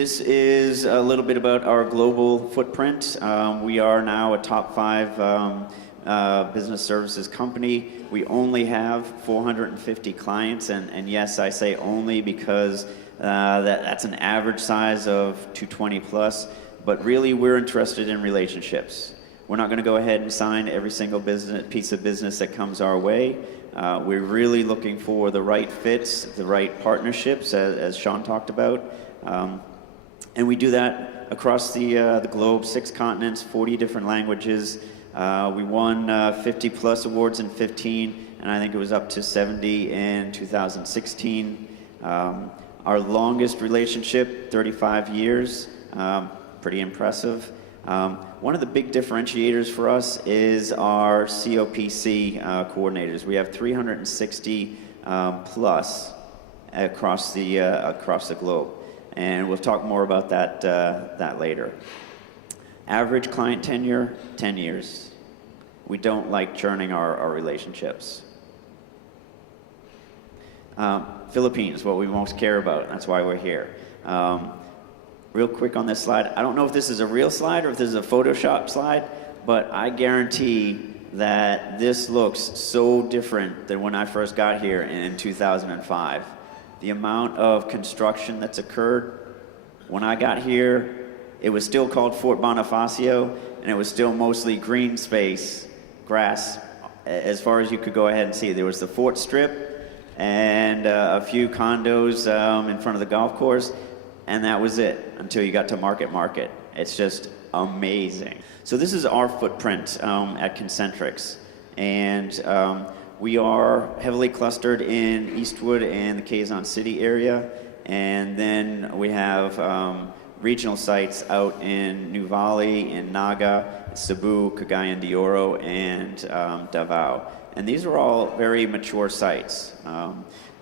This is a little bit about our global footprint. We are now a top 5 business services company. We only have 450 clients, and yes, I say only because that's an average size of 220 plus, but really we're interested in relationships. We're not going to go ahead and sign every single piece of business that comes our way. We're really looking for the right fits, the right partnerships, as Sean talked about. And we do that across the globe, 6 continents, 40 different languages. We won 50 plus awards in 15, and I think it was up to 70 in 2016. Our longest relationship, 35 years, pretty impressive. One of the big differentiators for us is our COPC coordinators. We have 360 plus across the globe, and we'll talk more about that later. Average client tenure, 10 years. We don't like churning our relationships. Philippines, what we most care about, that's why we're here. Real quick on this slide, I don't know if this is a real slide or if this is a Photoshop slide, but I guarantee that this looks so different than when I first got here in 2005. The amount of construction that's occurred. When I got here, it was still called Fort Bonifacio, and it was still mostly green space, grass, as far as you could go ahead and see. There was the Fort Strip and a few condos in front of the golf course, and that was it until you got to Market. It's just amazing. So this is our footprint at Concentrix, and we are heavily clustered in Eastwood and the Quezon City area, and then we have regional sites out in Nuvali, in Naga, Cebu, Cagayan de Oro, and Davao. And these are all very mature sites.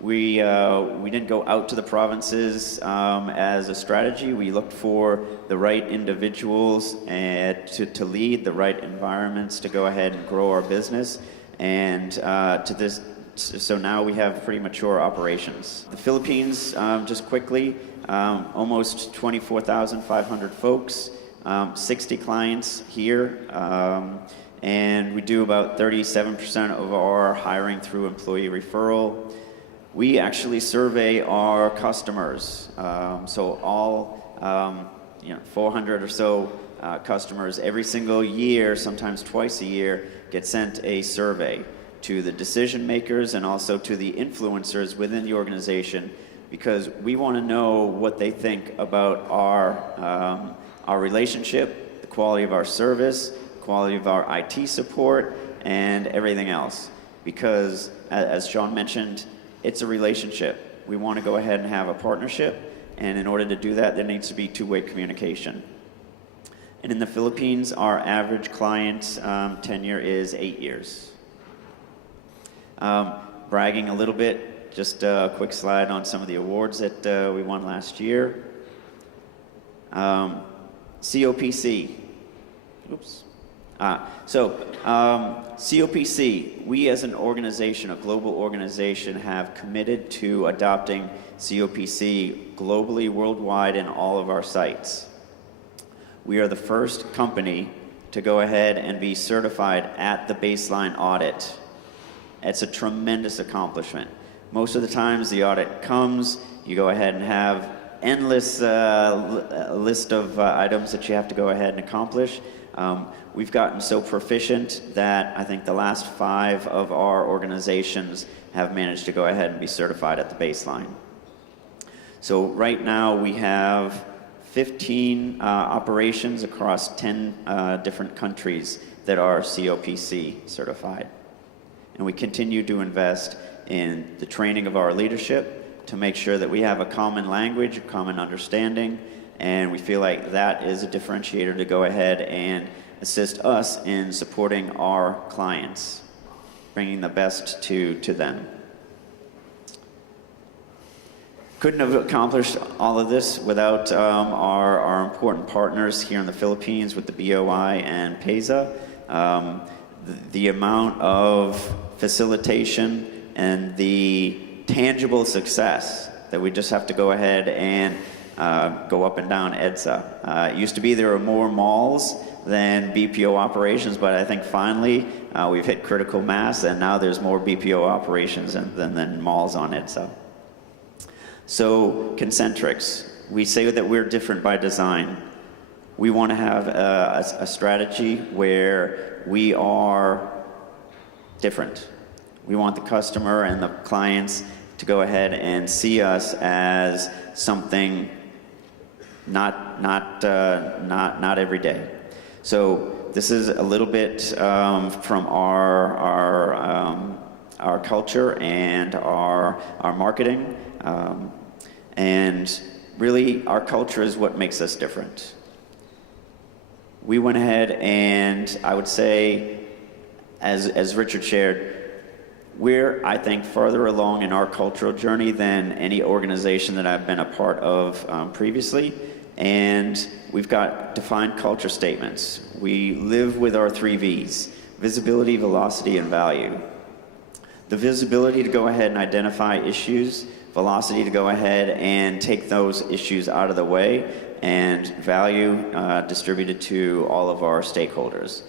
We didn't go out to the provinces as a strategy. We looked for the right individuals to lead, the right environments to go ahead and grow our business. And so now we have pretty mature operations. The Philippines, just quickly, almost 24,500 folks, 60 clients here, and we do about 37% of our hiring through employee referral. We actually survey our customers, so all 400 or so customers every single year, sometimes twice a year, get sent a survey to the decision makers and also to the influencers within the organization, because we want to know what they think about our relationship, the quality of our service, the quality of our IT support, and everything else. Because, as Sean mentioned, it's a relationship. We want to go ahead and have a partnership, and in order to do that, there needs to be two-way communication. And in the Philippines, our average client tenure is 8 years. Bragging a little bit, just a quick slide on some of the awards that we won last year. COPC. Oops. COPC, we as an organization, a global organization, have committed to adopting COPC globally, worldwide, in all of our sites. We are the first company to go ahead and be certified at the baseline audit. It's a tremendous accomplishment. Most of the times the audit comes, you go ahead and have endless list of items that you have to go ahead and accomplish. We've gotten so proficient that I think the last 5 of our organizations have managed to go ahead and be certified at the baseline. So right now we have 15 operations across 10 different countries that are COPC certified. And we continue to invest in the training of our leadership to make sure that we have a common language, a common understanding, and we feel like that is a differentiator to go ahead and assist us in supporting our clients, bringing the best to them. Couldn't have accomplished all of this without our important partners here in the Philippines with the BOI and PESA. The amount of facilitation and the tangible success that we just have to go ahead and go up and down EDSA. It used to be there were more malls than BPO operations, but I think finally we've hit critical mass, and now there's more BPO operations than malls on EDSA. So Concentrix, we say that we're different by design. We want to have a strategy where we are different. We want the customer and the clients to go ahead and see us as something not every day. So this is a little bit from our culture and our marketing, and really our culture is what makes us different. We went ahead and I would say, as Richard shared, we're, I think, further along in our cultural journey than any organization that I've been a part of previously. And we've got defined culture statements. We live with our 3 V's: visibility, velocity, and value. The visibility to go ahead and identify issues, velocity to go ahead and take those issues out of the way, and value distributed to all of our stakeholders.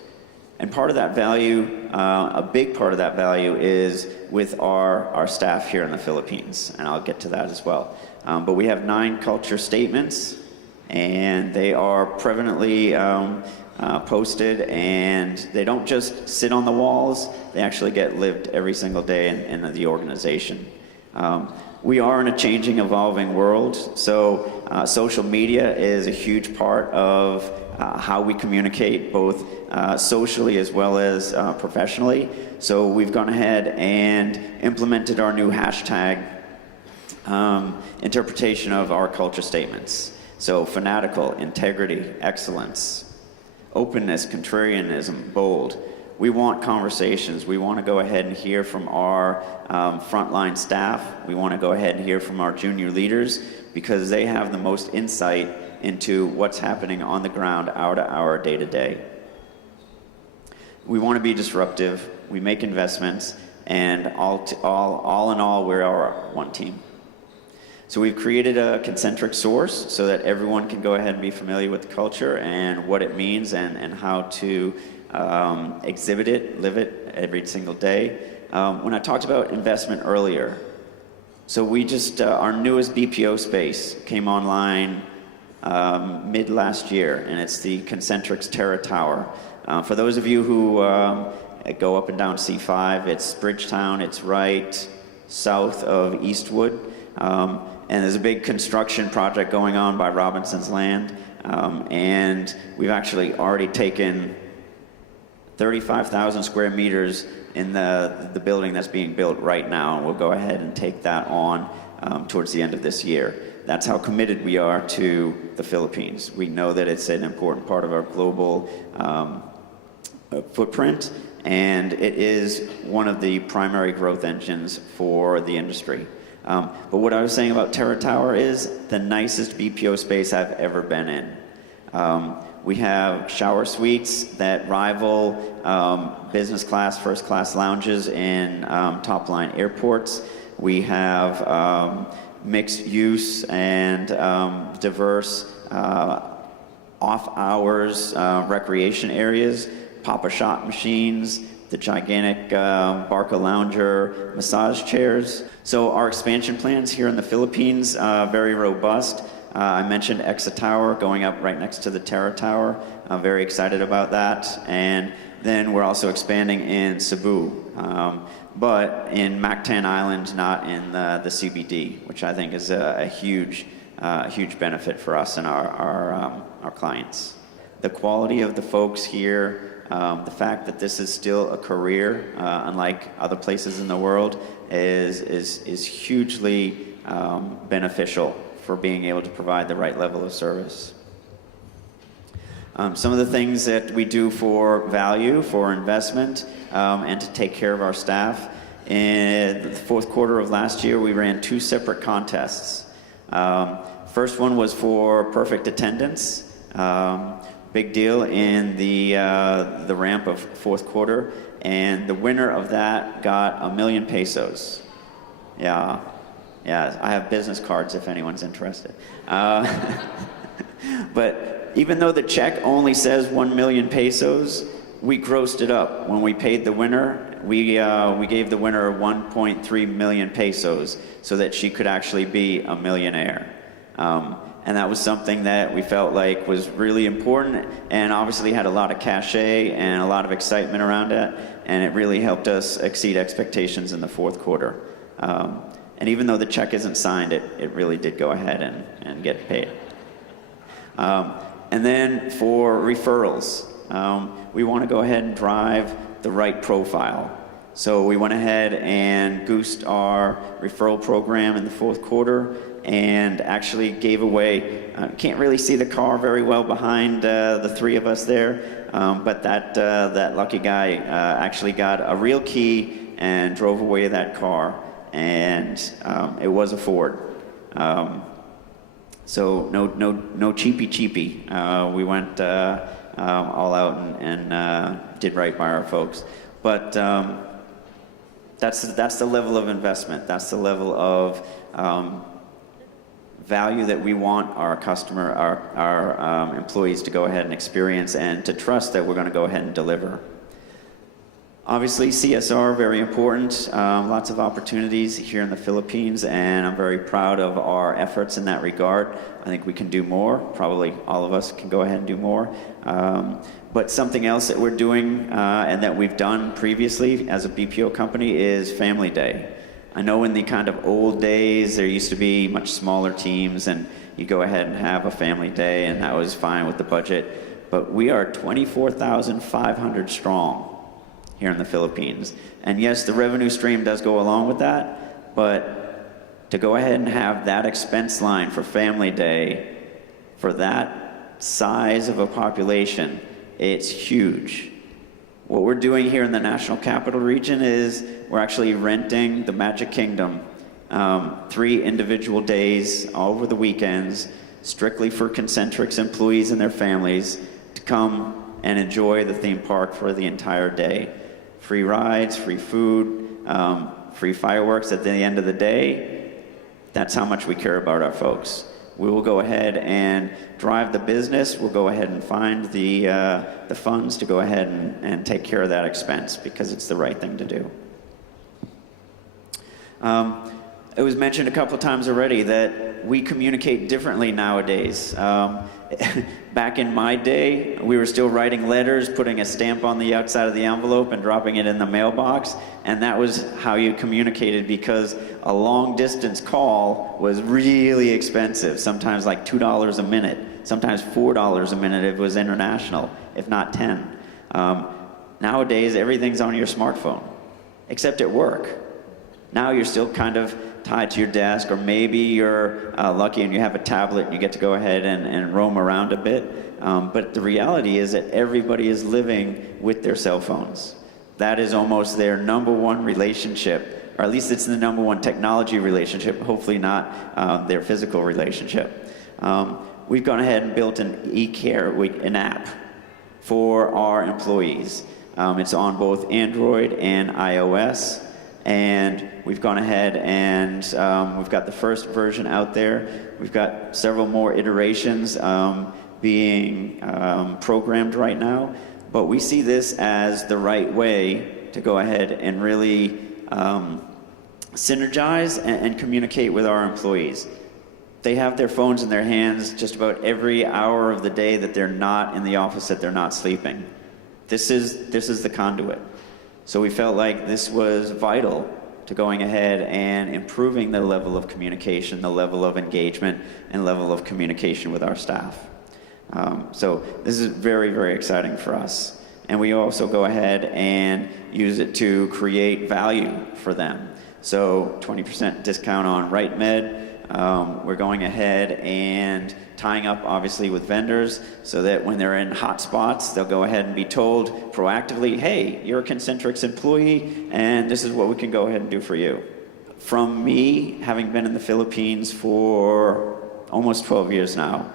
And part of that value, a big part of that value is with our staff here in the Philippines, and I'll get to that as well. But we have 9 culture statements, and they are prevalently posted, and they don't just sit on the walls, they actually get lived every single day in the organization. We are in a changing, evolving world, so social media is a huge part of how we communicate, both socially as well as professionally. So we've gone ahead and implemented our new hashtag interpretation of our culture statements. So fanatical, integrity, excellence, openness, contrarianism, bold. We want conversations. We want to go ahead and hear from our frontline staff. We want to go ahead and hear from our junior leaders, because they have the most insight into what's happening on the ground, hour to hour, day to day. We want to be disruptive. We make investments, and all in all, we're our one team. So we've created a Concentrix source so that everyone can go ahead and be familiar with the culture and what it means, and how to exhibit it, live it every single day. When I talked about investment earlier, so we just, our newest BPO space came online mid last year, and it's the Concentrix Terra Tower. For those of you who go up and down C5, it's Bridgetown, it's right south of Eastwood. And there's a big construction project going on by Robinson's Land, and we've actually already taken 35,000 square meters in the building that's being built right now, and we'll go ahead and take that on towards the end of this year. That's how committed we are to the Philippines. We know that it's an important part of our global footprint, and it is one of the primary growth engines for the industry. But what I was saying about Terra Tower is the nicest BPO space I've ever been in. We have shower suites that rival business class, first class lounges in top line airports. We have mixed use and diverse off hours recreation areas, Papa Shot machines, the gigantic Barca Lounger massage chairs. So our expansion plans here in the Philippines, very robust. I mentioned EXA Tower going up right next to the Terra Tower. I'm very excited about that. And then we're also expanding in Cebu, but in Mactan Island, not in the CBD, which I think is a huge benefit for us and our clients. The quality of the folks here, the fact that this is still a career, unlike other places in the world, is hugely beneficial for being able to provide the right level of service. Some of the things that we do for value, for investment, and to take care of our staff. In the fourth quarter of last year, we ran 2 separate contests. First one was for perfect attendance. Big deal in the ramp of fourth quarter, and the winner of that got 1 million pesos. Yeah, Yeah, I have business cards if anyone's interested. But even though the check only says 1 million pesos, we grossed it up. When we paid the winner, we gave the winner 1.3 million pesos so that she could actually be a millionaire. And that was something that we felt like was really important, and obviously had a lot of cachet and a lot of excitement around it, and it really helped us exceed expectations in the fourth quarter. And even though the check isn't signed, it really did go ahead and get paid. And then for referrals, we want to go ahead and drive the right profile. So we went ahead and goosed our referral program in the fourth quarter and actually gave away, can't really see the car very well behind the three of us there, but that lucky guy actually got a real key and drove away that car, and it was a Ford. So no cheapy. We went all out and did right by our folks. But that's the level of investment. That's the level of value that we want our customer, our employees to go ahead and experience and to trust that we're going to go ahead and deliver. Obviously, CSR, very important. Lots of opportunities here in the Philippines, and I'm very proud of our efforts in that regard. I think we can do more. Probably all of us can go ahead and do more. But something else that we're doing and that we've done previously as a BPO company is Family Day. I know in the kind of old days, there used to be much smaller teams, and you go ahead and have a family day, and that was fine with the budget. But we are 24,500 strong here in the Philippines. And yes, the revenue stream does go along with that, but to go ahead and have that expense line for Family Day, for that size of a population, it's huge. What we're doing here in the National Capital Region is we're actually renting the Magic Kingdom 3 individual days over the weekends, strictly for Concentrix employees and their families to come and enjoy the theme park for the entire day. Free rides, free food, free fireworks at the end of the day. That's how much we care about our folks. We will go ahead and drive the business. We'll go ahead and find the funds to go ahead and take care of that expense because it's the right thing to do. It was mentioned a couple of times already that we communicate differently nowadays. Back in my day, we were still writing letters, putting a stamp on the outside of the envelope and dropping it in the mailbox, and that was how you communicated because a long distance call was really expensive, sometimes like $2 a minute, sometimes $4 a minute if it was international, if not 10. Nowadays, everything's on your smartphone, except at work. Now you're still kind of tied to your desk, or maybe you're lucky and you have a tablet and you get to go ahead and roam around a bit. But the reality is that everybody is living with their cell phones. That is almost their number one relationship, or at least it's the number one technology relationship, hopefully not their physical relationship. We've gone ahead and built an e-care, an app for our employees. It's on both Android and iOS. And we've gone ahead and we've got the first version out there. We've got several more iterations being programmed right now. But we see this as the right way to go ahead and really synergize and communicate with our employees. They have their phones in their hands just about every hour of the day that they're not in the office, that they're not sleeping. This is the conduit. So we felt like this was vital to going ahead and improving the level of communication, the level of engagement, and level of communication with our staff. So this is very, very exciting for us. And we also go ahead and use it to create value for them. So 20% discount on RightMed. We're going ahead and tying up obviously with vendors so that when they're in hot spots, they'll go ahead and be told proactively, hey, you're a Concentrix employee and this is what we can go ahead and do for you. From me, having been in the Philippines for almost 12 years now,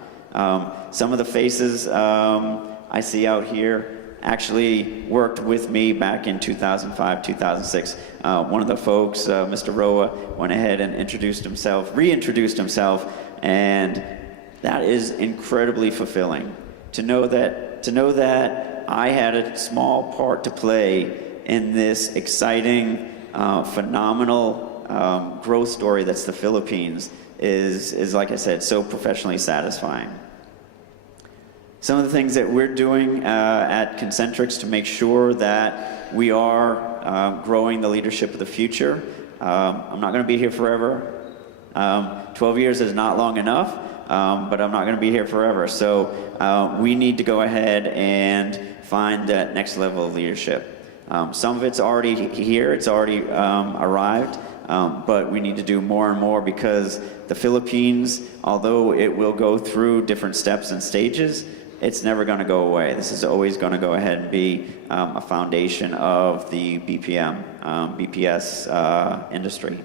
some of the faces I see out here actually worked with me back in 2005, 2006. One of the folks, Mr. Roa, went ahead and reintroduced himself, and that is incredibly fulfilling. To know that I had a small part to play in this exciting, phenomenal growth story that's the Philippines is, like I said, so professionally satisfying. Some of the things that we're doing at Concentrix to make sure that we are growing the leadership of the future. I'm not going to be here forever. 12 years is not long enough, but I'm not going to be here forever. So we need to go ahead and find that next level of leadership. Some of it's already here, it's already arrived, but we need to do more and more, because the Philippines, although it will go through different steps and stages, it's never going to go away. This is always going to go ahead and be a foundation of the BPM, BPS industry.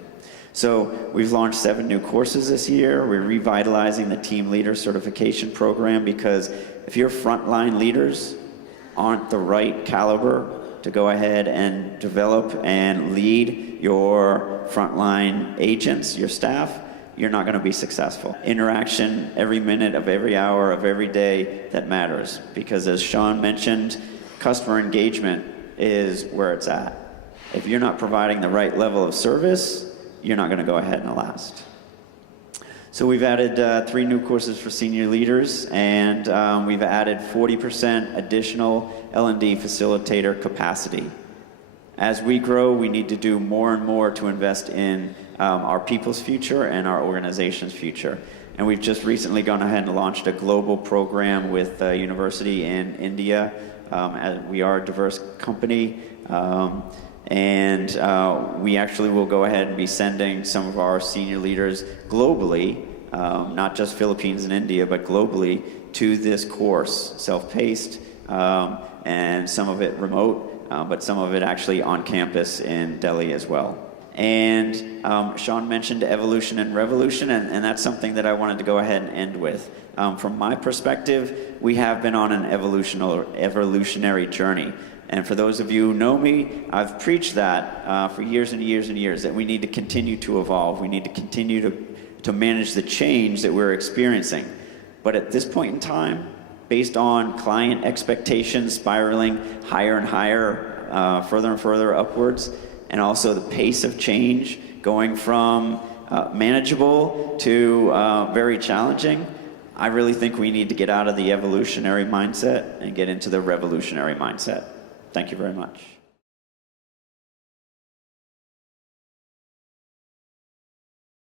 So we've launched 7 new courses this year. We're revitalizing the team leader certification program, because if your frontline leaders aren't the right caliber to go ahead and develop and lead your frontline agents, your staff, you're not going to be successful. Interaction every minute of every hour of every day that matters, because as Sean mentioned, customer engagement is where it's at. If you're not providing the right level of service, you're not going to go ahead and last. So we've added 3 new courses for senior leaders, and we've added 40% additional L&D facilitator capacity. As we grow, we need to do more and more to invest in our people's future and our organization's future. And we've just recently gone ahead and launched a global program with a university in India. As we are a diverse company, and we actually will go ahead and be sending some of our senior leaders globally, not just Philippines and India, but globally, to this course, self-paced, and some of it remote, but some of it actually on campus in Delhi as well. And Sean mentioned evolution and revolution, and that's something that I wanted to go ahead and end with. From my perspective, we have been on an evolutionary journey. And for those of you who know me, I've preached that for years and years and years, that we need to continue to evolve. We need to continue to manage the change that we're experiencing. But at this point in time, based on client expectations spiraling higher and higher, further and further upwards, and also the pace of change going from manageable to very challenging, I really think we need to get out of the evolutionary mindset and get into the revolutionary mindset. Thank you very much.